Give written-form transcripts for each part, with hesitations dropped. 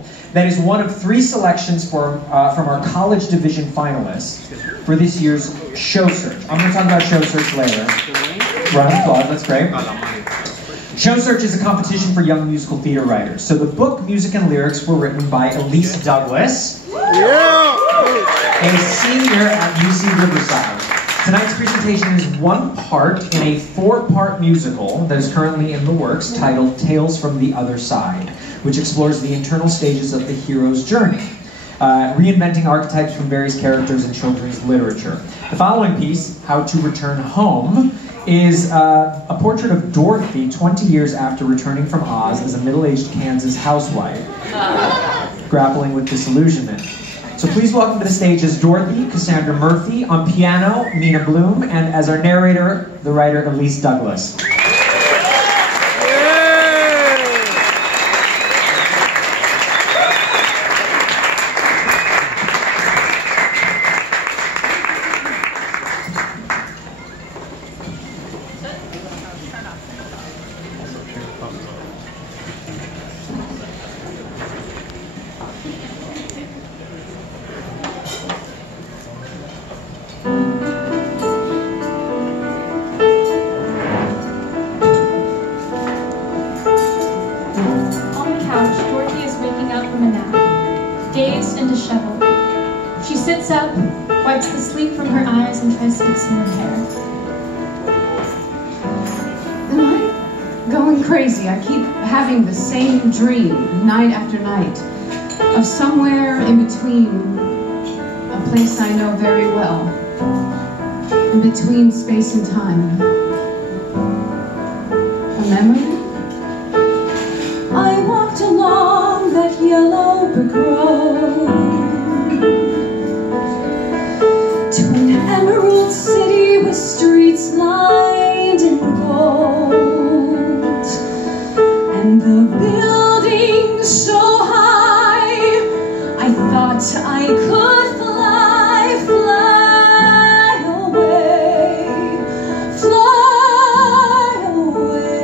musical that is one of 3 selections from our college division finalists for this year's Show Search. I'm going to talk about Show Search later. Round of applause, that's great. Show Search is a competition for young musical theater writers. So the book, music, and lyrics were written by Elyse Douglas, a senior at UC Riverside. Tonight's presentation is 1 part in a 4-part musical that is currently in the works titled Tales from the Other Side, which explores the internal stages of the hero's journey, reinventing archetypes from various characters in children's literature. The following piece, How to Return Home, is a portrait of Dorothy 20 years after returning from Oz as a middle-aged Kansas housewife, grappling with disillusionment. So please welcome to the stage as Dorothy, Cassandra Murphy, on piano, Mina Bloom, and as our narrator, the writer Elyse Douglas. Dazed and disheveled. She sits up, wipes the sleep from her eyes, and tries fixing her hair. Am I going crazy? I keep having the same dream, night after night, of somewhere in between a place I know very well, in between space and time. A memory? I walked along that yellow brick road to an emerald city with streets lined in gold, and the buildings so high I thought I could fly, fly away, fly away.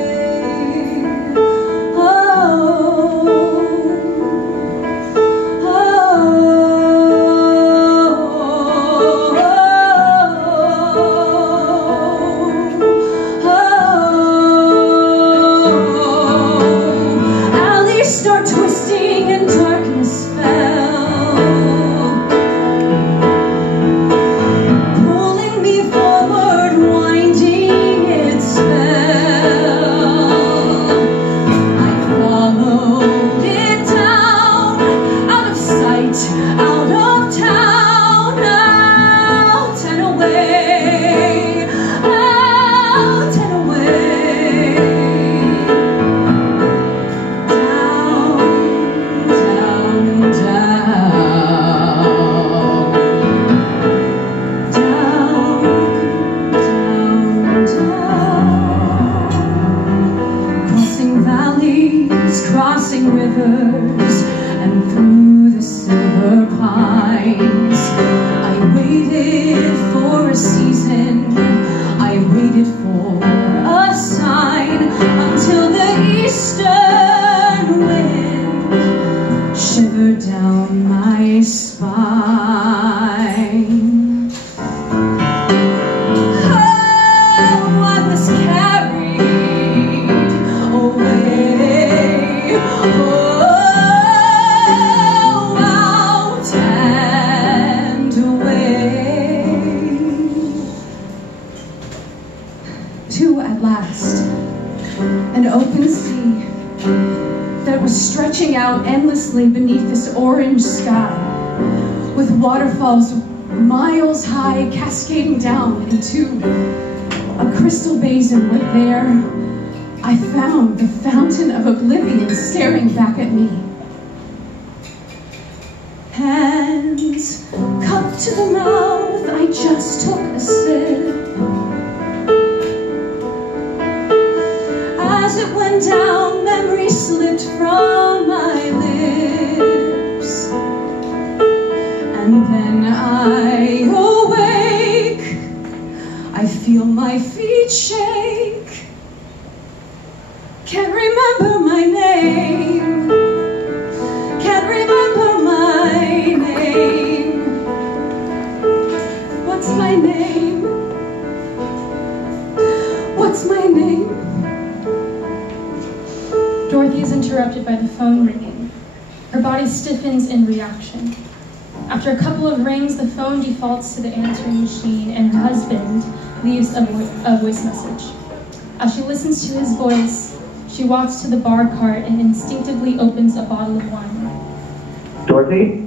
Crossing rivers and through the silver pines, I waited for a season, I waited for a sign, until the eastern wind shivered down my spine. To, at last, an open sea that was stretching out endlessly beneath this orange sky, with waterfalls miles high cascading down into a crystal basin where there I found the fountain of oblivion staring back at me. Hands cupped to the mouth, I just took a sip. As it went down, memory slipped from my lips, and then I awake. I feel my feet shake. Can't remember my name. Can't Her body stiffens in reaction. After a couple of rings, the phone defaults to the answering machine, and her husband leaves a voice message. As she listens to his voice, she walks to the bar cart and instinctively opens a bottle of wine. Dorothy?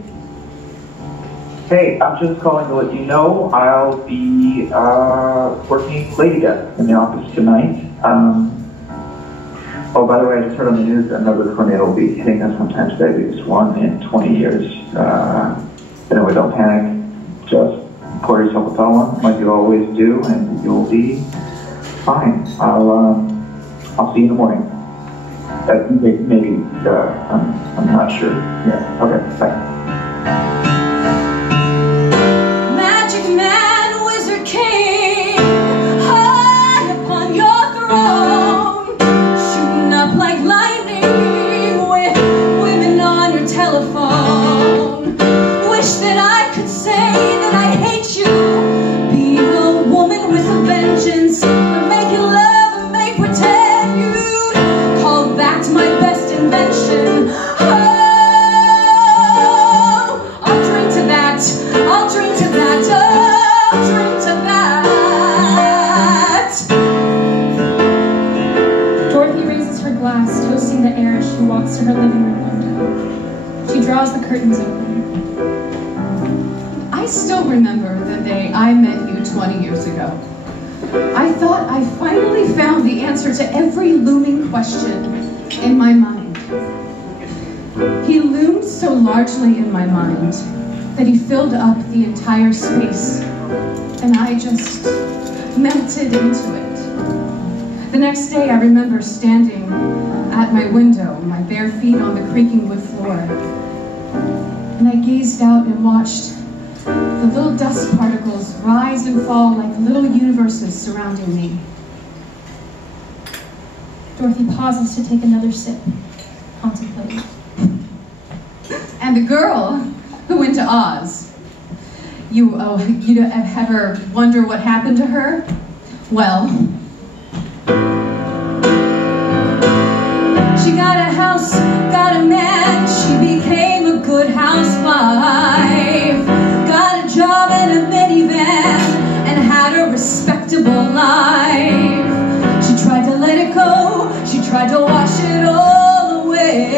Hey, I'm just calling to let you know I'll be working late again in the office tonight. Oh, by the way, I just heard on the news that another tornado will be hitting us sometime today. We just one in 20 years. Anyway, don't panic. Just pour yourself a towel on, like you always do, and you'll be fine. I'll see you in the morning. Maybe. I'm not sure. Yeah. Okay. Bye. Magic man, wizard king, high upon your throne, shooting up like lightning with women on your telephone. Wish that I could say that I hate you, be a woman with a vengeance, but make you love and make pretend you'd call back to my best invention. To her living room window. She draws the curtains open. I still remember the day I met you 20 years ago. I thought I finally found the answer to every looming question in my mind. He loomed so largely in my mind that he filled up the entire space, and I just melted into it. The next day, I remember standing at my window, my bare feet on the creaking wood floor, and I gazed out and watched the little dust particles rise and fall like little universes surrounding me. Dorothy pauses to take another sip, contemplating. And the girl who went to Oz, you ever wonder what happened to her? Well, she got a house, got a man, she became a good housewife, got a job in a minivan, and had a respectable life. She tried to let it go, she tried to wash it all away.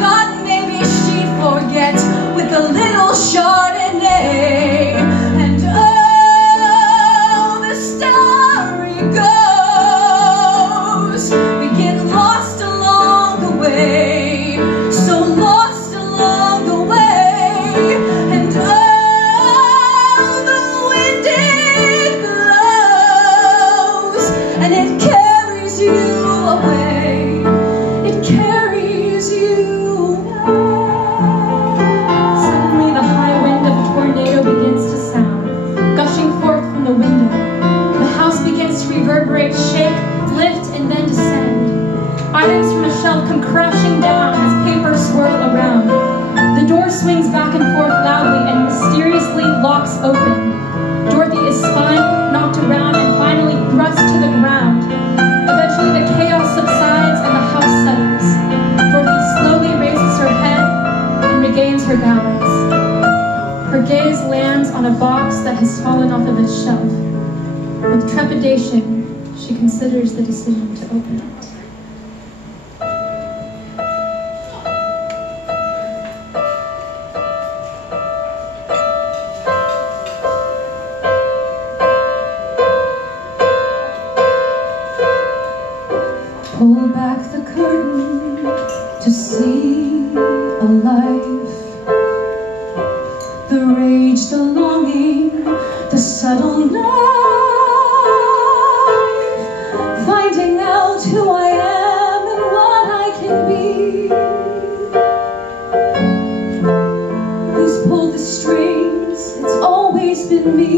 Thought maybe she'd forget with a little Chardonnay. And oh, the story goes, we get lost along the way, so lost along the way. And oh, the wind it blows, and it carries you away, it carries you away. Suddenly the high wind of a tornado begins to sound, gushing forth from the window. The house begins to reverberate, shake, lift, and then descend. Items from a shelf come crashing down as papers swirl around. The door swings back and forth loudly and mysteriously locks open. Dorothy is spun, knocked around, and finally thrust to the ground. Eventually the chaos subsides and the house settles. Dorothy slowly raises her head and regains her balance. Her gaze lands on a box that has fallen off of its shelf. With trepidation, she considers the decision to open it. Pull back the curtain to see a life, the rage, the longing, the subtle knife, finding out who I am and what I can be. Who's pulled the strings? It's always been me.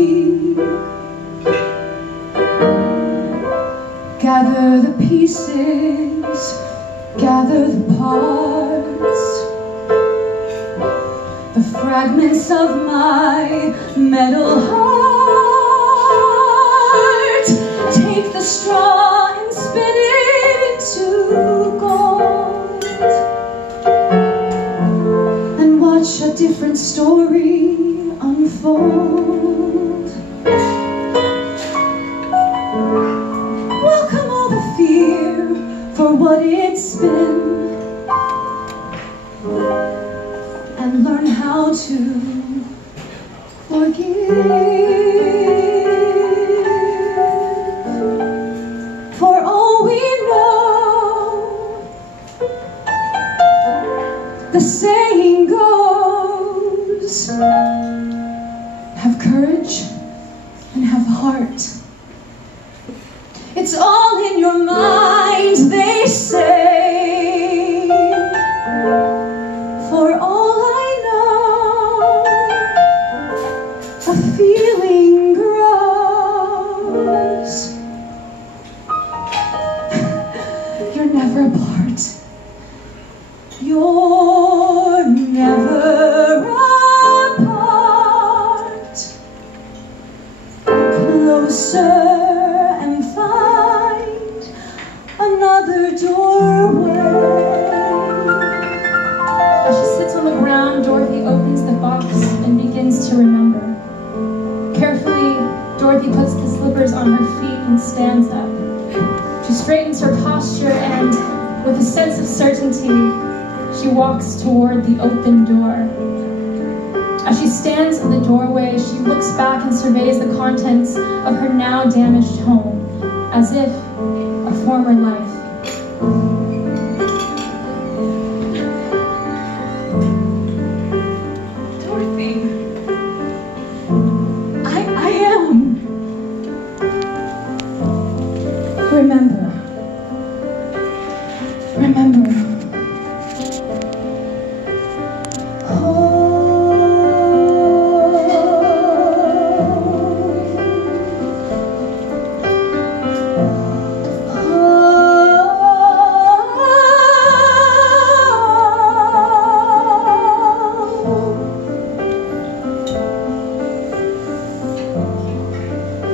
Gather the pieces, gather the parts, the fragments of my metal heart. Take the straw and spin it into gold. story unfold. Welcome all the fear for what it's been, and learn how to forgive. For all we know, the saying goes, have courage and have heart. It's all in your mind, they say. For all I know, a feeling grows. You're never apart. You're never apart. Closer and find another doorway. As she sits on the ground, Dorothy opens the box and begins to remember. Carefully, Dorothy puts the slippers on her feet and stands up. She straightens her posture and, with a sense of certainty, she walks toward the open door. As she stands in the doorway, she looks back and surveys the contents of her now damaged home, as if a former life. Dorothy, I am. Remember.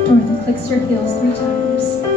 Dorothy clicks her heels 3 times.